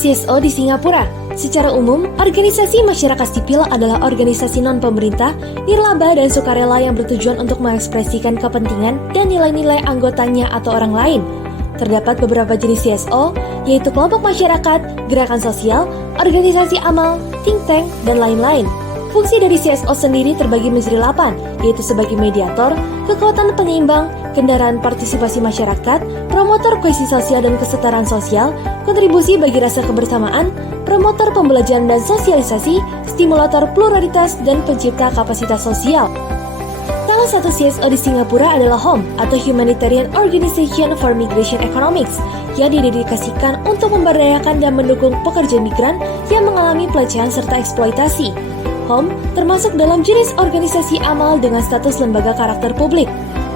CSO di Singapura. Secara umum, organisasi masyarakat sipil adalah organisasi non-pemerintah, nirlaba dan sukarela yang bertujuan untuk mengekspresikan kepentingan dan nilai-nilai anggotanya atau orang lain. Terdapat beberapa jenis CSO, yaitu kelompok masyarakat, gerakan sosial, organisasi amal, think tank, dan lain-lain. Fungsi dari CSO sendiri terbagi menjadi 8, yaitu sebagai mediator, kekuatan penyeimbang, kendaraan partisipasi masyarakat, promotor kohesi sosial dan kesetaraan sosial, kontribusi bagi rasa kebersamaan, promotor pembelajaran dan sosialisasi, stimulator pluralitas, dan pencipta kapasitas sosial. Salah satu CSO di Singapura adalah HOM atau Humanitarian Organization for Migration Economics yang didedikasikan untuk memberdayakan dan mendukung pekerja migran yang mengalami pelecehan serta eksploitasi. HOM termasuk dalam jenis organisasi amal dengan status lembaga karakter publik.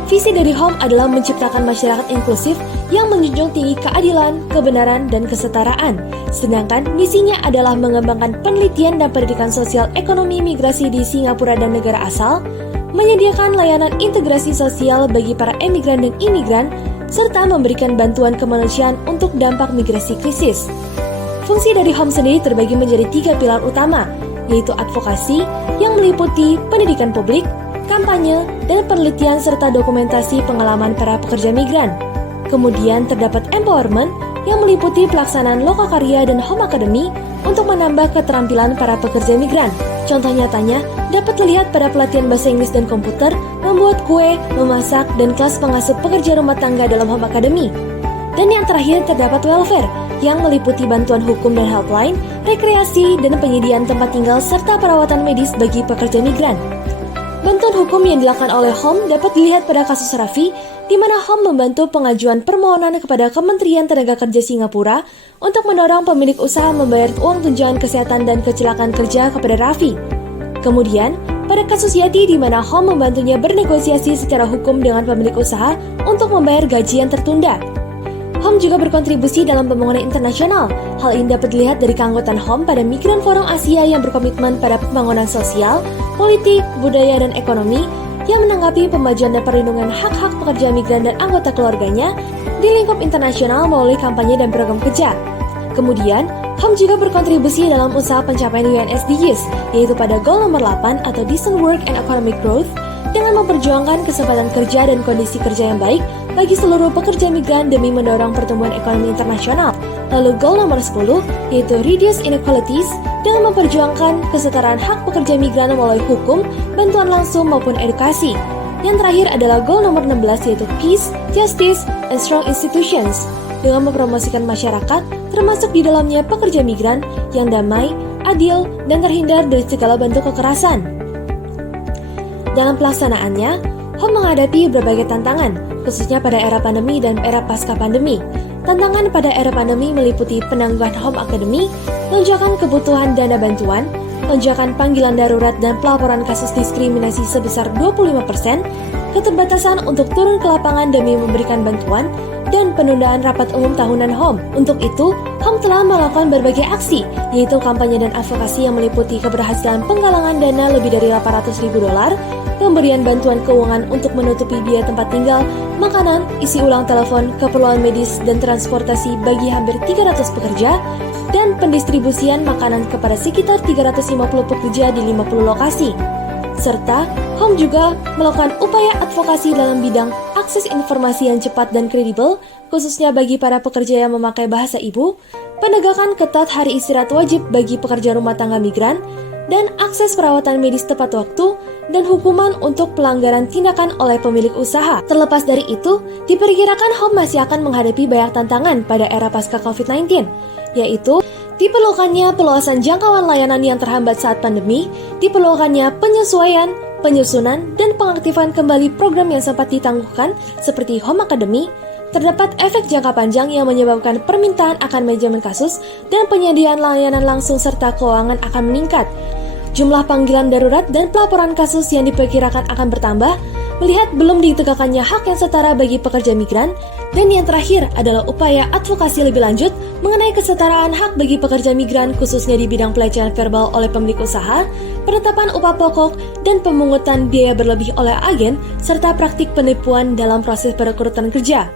Visi dari HOM adalah menciptakan masyarakat inklusif yang menjunjung tinggi keadilan, kebenaran, dan kesetaraan. Sedangkan misinya adalah mengembangkan penelitian dan pendidikan sosial ekonomi migrasi di Singapura dan negara asal, menyediakan layanan integrasi sosial bagi para emigran dan imigran, serta memberikan bantuan kemanusiaan untuk dampak migrasi krisis. Fungsi dari HOM sendiri terbagi menjadi 3 pilar utama, yaitu advokasi yang meliputi pendidikan publik, kampanye, dan penelitian serta dokumentasi pengalaman para pekerja migran. Kemudian terdapat empowerment yang meliputi pelaksanaan lokakarya dan HOM Academy untuk menambah keterampilan para pekerja migran. Contoh nyatanya dapat dilihat pada pelatihan bahasa Inggris dan komputer, membuat kue, memasak, dan kelas pengasuh pekerja rumah tangga dalam HOM Academy. Dan yang terakhir terdapat welfare yang meliputi bantuan hukum dan helpline, rekreasi, dan penyediaan tempat tinggal serta perawatan medis bagi pekerja migran. Bantuan hukum yang dilakukan oleh HOM dapat dilihat pada kasus Raffi, di mana HOM membantu pengajuan permohonan kepada Kementerian Tenaga Kerja Singapura untuk mendorong pemilik usaha membayar uang tunjangan kesehatan dan kecelakaan kerja kepada Raffi. Kemudian, pada kasus Yati di mana HOM membantunya bernegosiasi secara hukum dengan pemilik usaha untuk membayar gaji yang tertunda. HOM juga berkontribusi dalam pembangunan internasional. Hal ini dapat dilihat dari keanggotaan HOM pada Migran Forum Asia yang berkomitmen pada pembangunan sosial, politik, budaya, dan ekonomi yang menanggapi pemajuan dan perlindungan hak-hak pekerja migran dan anggota keluarganya di lingkup internasional melalui kampanye dan program kerja. Kemudian, HOM juga berkontribusi dalam usaha pencapaian UN SDGs, yaitu pada goal nomor 8 atau Decent Work and Economic Growth, dengan memperjuangkan kesempatan kerja dan kondisi kerja yang baik bagi seluruh pekerja migran demi mendorong pertumbuhan ekonomi internasional. Lalu goal nomor 10, yaitu Reduce Inequalities, dengan memperjuangkan kesetaraan hak pekerja migran melalui hukum, bantuan langsung maupun edukasi. Yang terakhir adalah goal nomor 16, yaitu Peace, Justice, and Strong Institutions, dengan mempromosikan masyarakat, termasuk di dalamnya pekerja migran, yang damai, adil, dan terhindar dari segala bentuk kekerasan. Dalam pelaksanaannya, HOM menghadapi berbagai tantangan, khususnya pada era pandemi dan era pasca pandemi. Tantangan pada era pandemi meliputi penangguhan HOM Academy, lonjakan kebutuhan dana bantuan, lonjakan panggilan darurat dan pelaporan kasus diskriminasi sebesar 25%, keterbatasan untuk turun ke lapangan demi memberikan bantuan, dan penundaan rapat umum tahunan HOM. Untuk itu, HOM telah melakukan berbagai aksi, yaitu kampanye dan advokasi yang meliputi keberhasilan penggalangan dana lebih dari $800.000, pemberian bantuan keuangan untuk menutupi biaya tempat tinggal, makanan, isi ulang telepon, keperluan medis, dan transportasi bagi hampir 300 pekerja, dan pendistribusian makanan kepada sekitar 350 pekerja di 50 lokasi. Serta, HOM juga melakukan upaya advokasi dalam bidang akses informasi yang cepat dan kredibel, khususnya bagi para pekerja yang memakai bahasa ibu, penegakan ketat hari istirahat wajib bagi pekerja rumah tangga migran, dan akses perawatan medis tepat waktu, dan hukuman untuk pelanggaran tindakan oleh pemilik usaha. Terlepas dari itu, diperkirakan HOM masih akan menghadapi banyak tantangan pada era pasca COVID-19, yaitu diperlukannya perluasan jangkauan layanan yang terhambat saat pandemi, diperlukannya penyesuaian, penyusunan, dan pengaktifan kembali program yang sempat ditangguhkan seperti HOM Academy. Terdapat efek jangka panjang yang menyebabkan permintaan akan manajemen kasus dan penyediaan layanan langsung serta keuangan akan meningkat. Jumlah panggilan darurat dan pelaporan kasus yang diperkirakan akan bertambah, melihat belum ditegakkannya hak yang setara bagi pekerja migran, dan yang terakhir adalah upaya advokasi lebih lanjut mengenai kesetaraan hak bagi pekerja migran khususnya di bidang pelecehan verbal oleh pemilik usaha, penetapan upah pokok, dan pemungutan biaya berlebih oleh agen, serta praktik penipuan dalam proses perekrutan kerja.